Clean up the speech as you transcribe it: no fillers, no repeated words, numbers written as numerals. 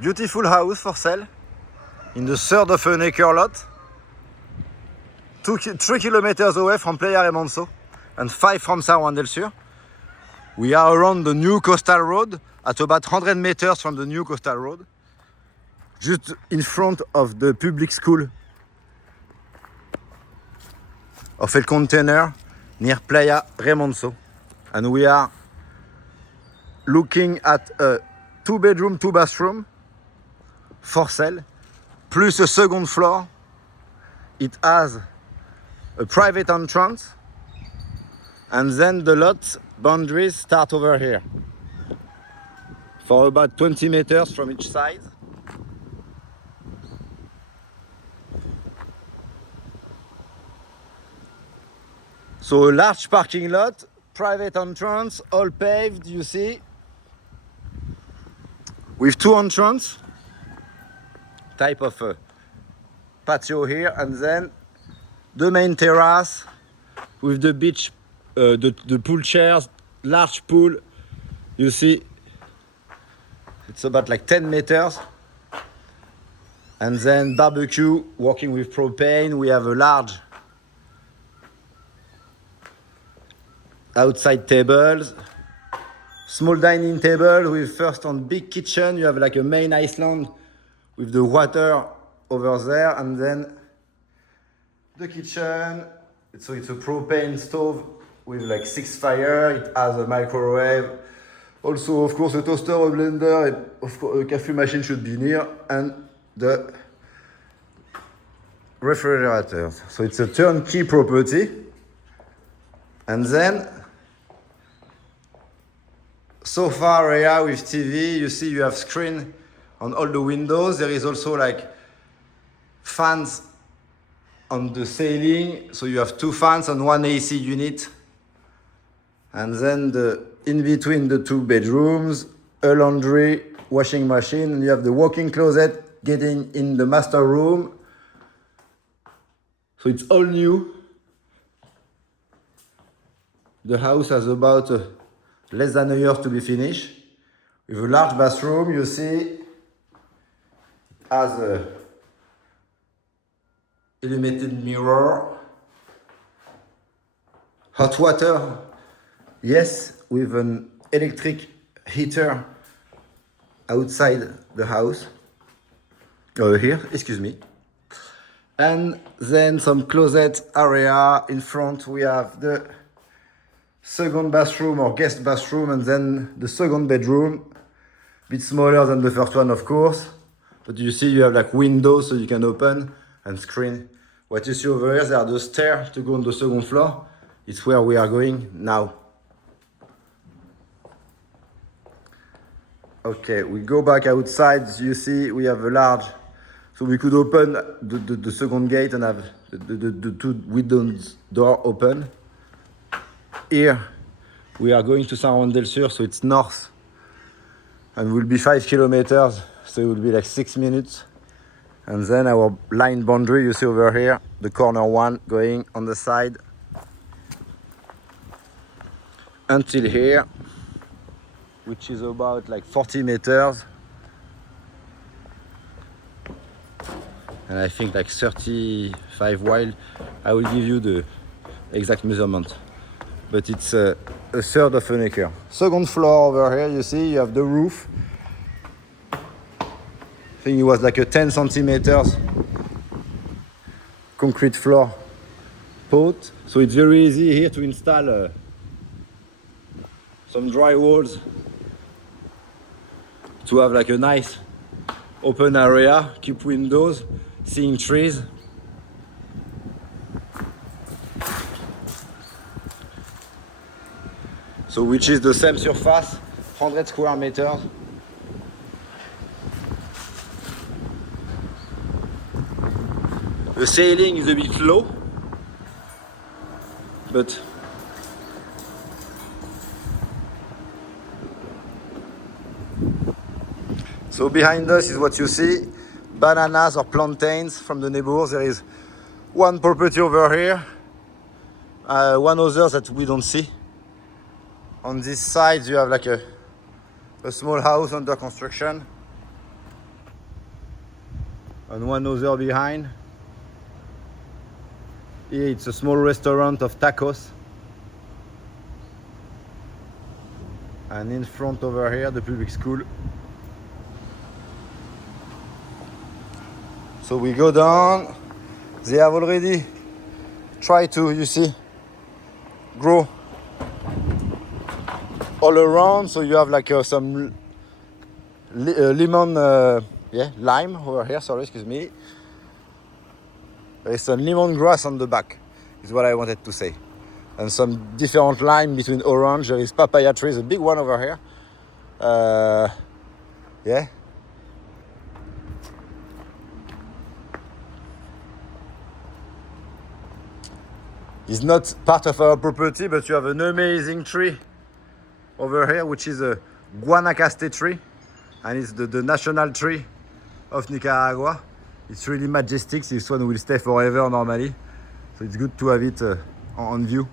Beautiful house for sale in the third of an acre lot. 3 kilometers away from Playa Remanso and 5 from San Juan del Sur. We are around the new coastal road at about 100 meters from the new coastal road, just in front of the public school of El Container near Playa Remanso. And we are looking at a 2-bedroom, 2-bathroom for sale, plus a second floor. It has a private entrance, and then the lot boundaries start over here for about 20 meters from each side. So a large parking lot, private entrance, all paved, you see, with 2 entrances, type of a patio here, and then the main terrace with the beach, the pool chairs, large pool. You see, it's about like 10 meters. And then barbecue, working with propane. We have a large outside tables, small dining table with first on big kitchen. You have like a main island with the water over there, and then the kitchen. So it's a propane stove with like 6 fire. It has a microwave. Also, of course, a toaster, a blender, and of course, a coffee machine should be near, and the refrigerator. So it's a turnkey property. And then sofa area with TV. You see, you have screen on all the windows. There is also like fans on the ceiling, so you have 2 fans and 1 AC unit. And then in between the 2 bedrooms, a laundry, washing machine, and you have the walk-in closet getting in the master room. So it's all new. The house has about less than a year to be finished. With a large bathroom, you see, it has a illuminated mirror, hot water, yes, with an electric heater outside the house, here, excuse me. And then some closet area. In front we have the second bathroom or guest bathroom, and then the second bedroom, a bit smaller than the first one, of course, but you see you have like windows so you can open and screen. What you see over here, there are the stairs to go on the second floor. It's where we are going now. Okay, we go back outside. You see, we have a large, so we could open the second gate and have the 2 windows door open. Here, we are going to San Juan del Sur, so it's north, and will be 5 kilometers, so it will be like 6 minutes. And then our line boundary, you see over here, the corner one going on the side until here, which is about like 40 meters. And I think like 35 wide. I will give you the exact measurement. But it's a third of an acre. Second floor over here, you see, you have the roof. I think it was like a 10 centimeters concrete floor pot. So it's very easy here to install some dry walls to have like a nice open area, keep windows, seeing trees. So which is the same surface, 100 square meters. The ceiling is a bit low, but so behind us is what you see, bananas or plantains from the neighbors. There is one property over here, one other that we don't see. On this side you have like a small house under construction. and one other behind. Here it's a small restaurant of tacos. And in front over here, the public school. So we go down. They have already tried to, you see, grow all around. So you have like some lemon, lime over here. Sorry, excuse me. There is some lemongrass on the back, is what I wanted to say. And some different lime between orange. There is papaya trees, a big one over here. Yeah. It's not part of our property, but you have an amazing tree over here, which is a Guanacaste tree. And it's the national tree of Nicaragua. It's really majestic. This one will stay forever normally. So it's good to have it on view.